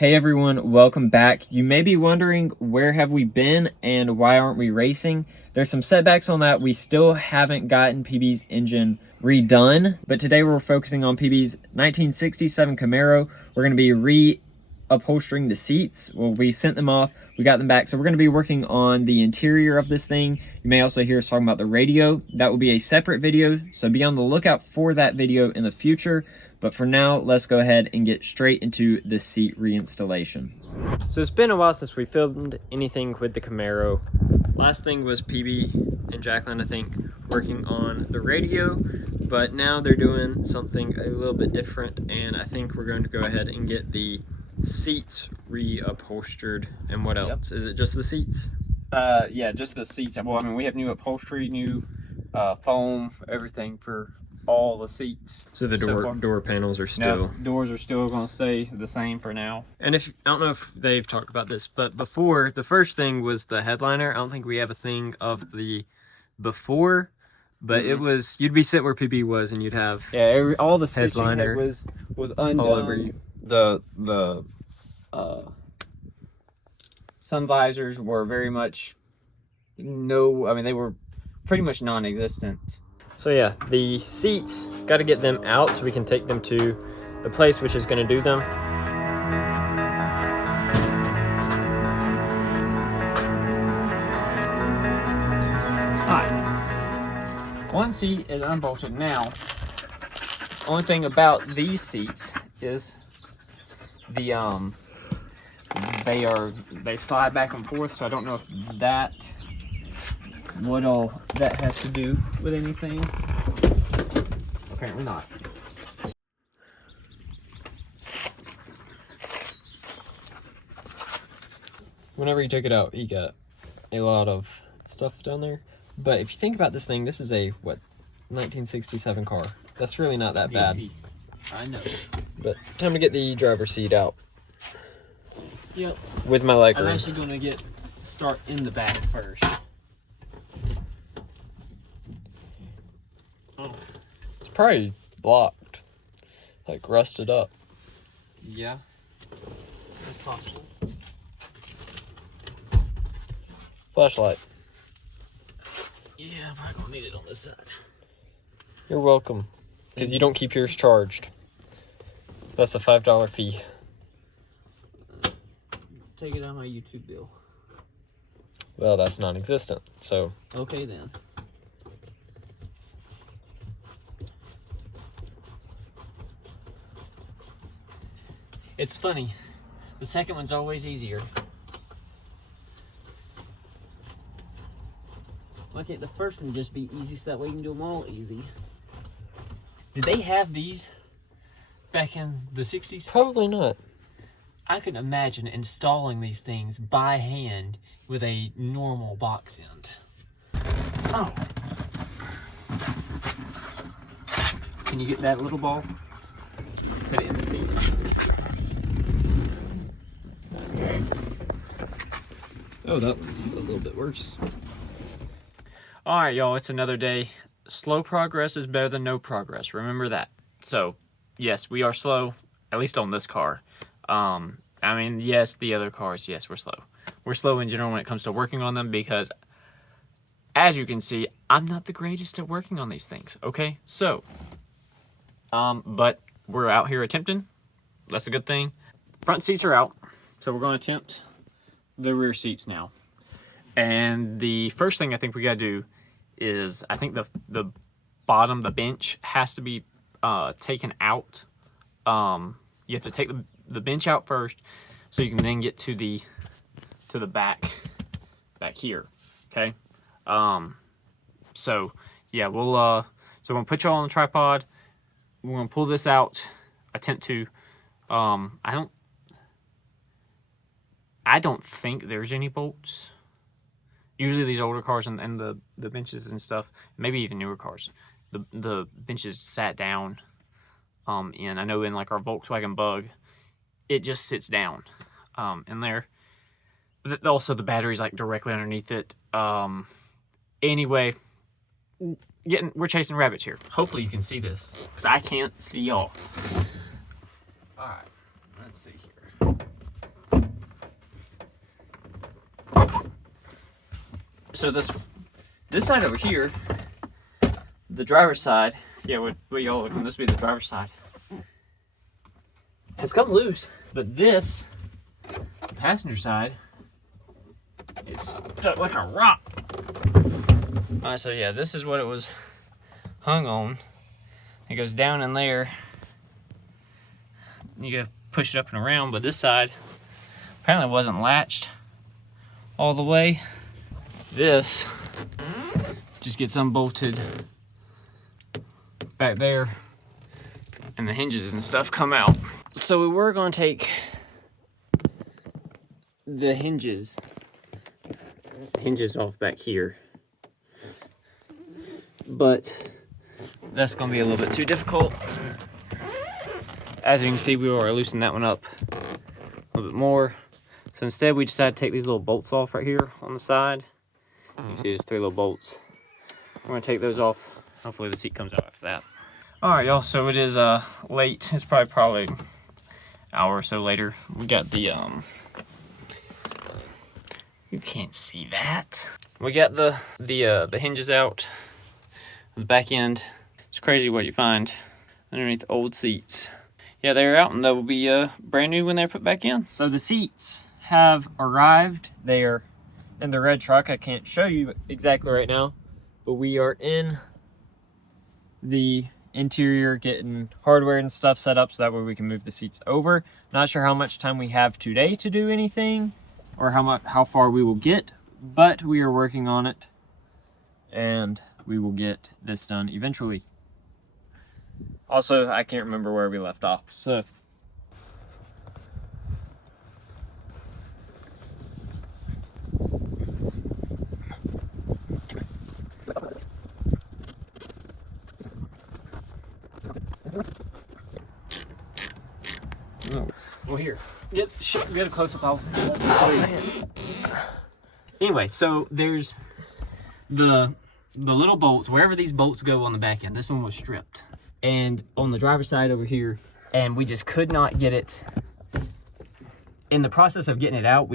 Hey everyone, welcome back. You may be wondering, where have we been and why aren't we racing? There's some setbacks on that. We still haven't gotten PB's engine redone, but today we're focusing on PB's 1967 Camaro. We're going to be reupholstering the seats. Well, we sent them off, we got them back, so we're going to be working on the interior of this thing. You may also hear us talking about the radio. That will be a separate video, so be on the lookout for that video in the future. But for now, let's go ahead and get straight into the seat reinstallation. So it's been a while since we filmed anything with the Camaro. Last thing was PB and Jacqueline, I think, working on the radio, but now they're doing something a little bit different, and I think we're going to go ahead and get the seats reupholstered. And what else? Yep. Is it just the seats? Yeah, just the seats. Well, I mean, we have new upholstery, new foam, everything for all the seats. So the door panels are still... No, doors are still going to stay the same for now. And if I don't know if they've talked about this, but before, the first thing was the headliner. I don't think we have a thing of the before, but it was, you'd be sitting where PB was and you'd have all the headliner was undone. All over you. The sun visors were very much they were pretty much non-existent. So yeah, the seats, got to get them out so we can take them to the place which is going to do them. Alright, one seat is unbolted now. Only thing about these seats is the they slide back and forth, so I don't know if what all that has to do with anything. Apparently not. Whenever you took it out, you got a lot of stuff down there. But if you think about this thing, this is a, 1967 car. That's really not that bad. I know. But time to get the driver's seat out. Yep. With my legroom. I'm actually going to start in the back first. It's probably blocked, like rusted up. Yeah, that's possible. Flashlight. Yeah, I'm probably gonna need it on this side. You're welcome, because you don't keep yours charged. That's a $5 fee. Take it out of my YouTube bill. Well, that's non-existent, so. Okay then. It's funny, the second one's always easier. Why can't the first one just be easy so that way you can do them all easy? Did they have these back in the 60s? Probably not. I could imagine installing these things by hand with a normal box end. Oh. Can you get that little ball? Put it in the seat. Oh, that one's a little bit worse. Alright, y'all, it's another day. Slow progress is better than no progress. Remember that. So, yes, we are slow, at least on this car. I mean, yes, the other cars, yes, we're slow. We're slow in general when it comes to working on them because, as you can see, I'm not the greatest at working on these things, okay? So, but we're out here attempting. That's a good thing. Front seats are out, so we're going to attempt the rear seats now. And the first thing I think we got to do is, I think the bottom, the bench, has to be taken out. You have to take the bench out first, so you can then get to the back here. Okay. So yeah, we'll so I'm gonna put y'all on the tripod. We're gonna pull this out. Attempt to. I don't think there's any bolts. Usually these older cars and the benches and stuff, maybe even newer cars, the benches sat down. And I know in like our Volkswagen Bug, it just sits down in there. But also the battery's like directly underneath it. Anyway, we're chasing rabbits here. Hopefully you can see this, because I can't see y'all. All right, let's see here. So this side over here, the driver's side, yeah, what y'all looking, this would be the driver's side, has come loose. But this, the passenger side, is stuck like a rock. Alright, so yeah, this is what it was hung on. It goes down in there. You gotta push it up and around, but this side apparently wasn't latched all the way. This just gets unbolted back there, and the hinges and stuff come out. So we were gonna take the hinges off back here, but that's gonna be a little bit too difficult. As you can see, we already loosened that one up a little bit more. So instead, we decided to take these little bolts off right here on the side. You can see there's 3 little bolts. We're gonna take those off. Hopefully the seat comes out after that. All right, y'all, so it is late. It's probably an hour or so later. We got the, you can't see that. We got the hinges out, the back end. It's crazy what you find underneath old seats. Yeah, they're out, and they'll be brand new when they're put back in. So the seats have arrived. They are in the red truck. I can't show you exactly right now, but we are in the interior getting hardware and stuff set up so that way we can move the seats over. Not sure how much time we have today to do anything or how far we will get, but we are working on it, and we will get this done eventually. Also, I can't remember where we left off, so. Well, here, get a close-up. Anyway, so there's the little bolts, wherever these bolts go on the back end. This one was stripped. And on the driver's side over here, and we just could not get it. In the process of getting it out,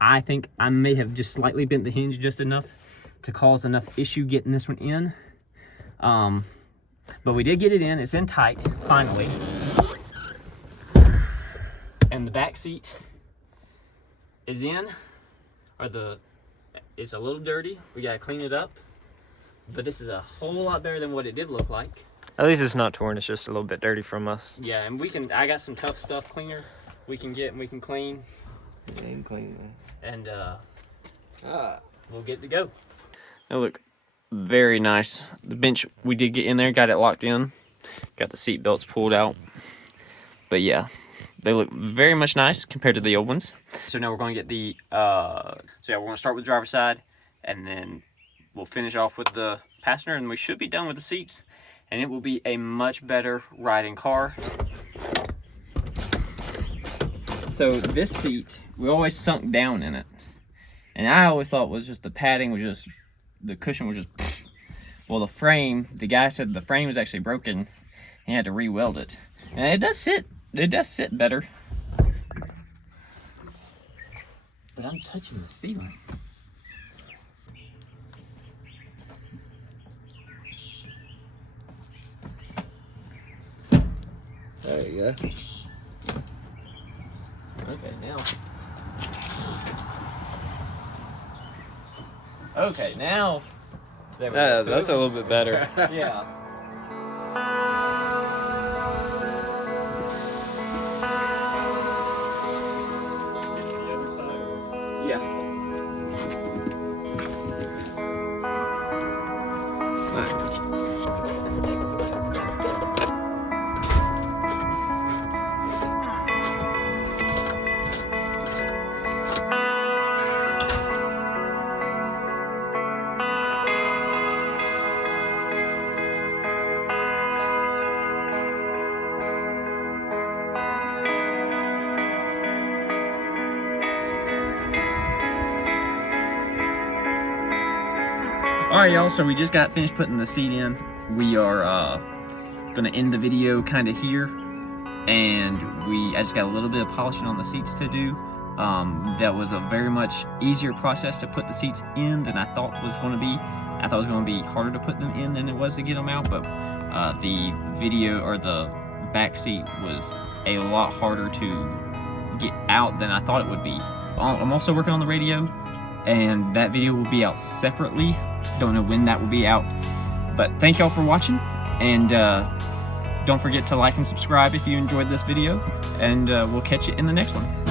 I think I may have just slightly bent the hinge just enough to cause enough issue getting this one in. But we did get it in. It's in tight, finally. And the back seat is in, it's a little dirty. We gotta clean it up. But this is a whole lot better than what it did look like. At least it's not torn, it's just a little bit dirty from us. Yeah, and I got some tough stuff cleaner we can get and we can clean. And clean. And we'll get to go. They look very nice. The bench we did get in there, got it locked in. Got the seat belts pulled out. But yeah, they look very much nice compared to the old ones. So now we're going to get the, so yeah, we're going to start with the driver's side, and then we'll finish off with the passenger, and we should be done with the seats. And it will be a much better riding car. So this seat, we always sunk down in it. And I always thought was just the padding was just, the cushion was just, well, the frame, the guy said the frame was actually broken. He had to re-weld it. And it does sit better. But I'm touching the ceiling. There you go. Okay, now. Okay, now. There we go. So That's a little bit better. yeah. The other side. Yeah. Alright y'all, so we just got finished putting the seat in. We are gonna end the video kind of here, and I just got a little bit of polishing on the seats to do, That was a very much easier process to put the seats in than I thought was going to be. I thought it was going to be harder to put them in than it was to get them out, but the video or the back seat was a lot harder to get out than I thought it would be. I'm also working on the radio, and that video will be out separately. Don't know when that will be out, but thank y'all for watching, and don't forget to like and subscribe if you enjoyed this video, and we'll catch you in the next one.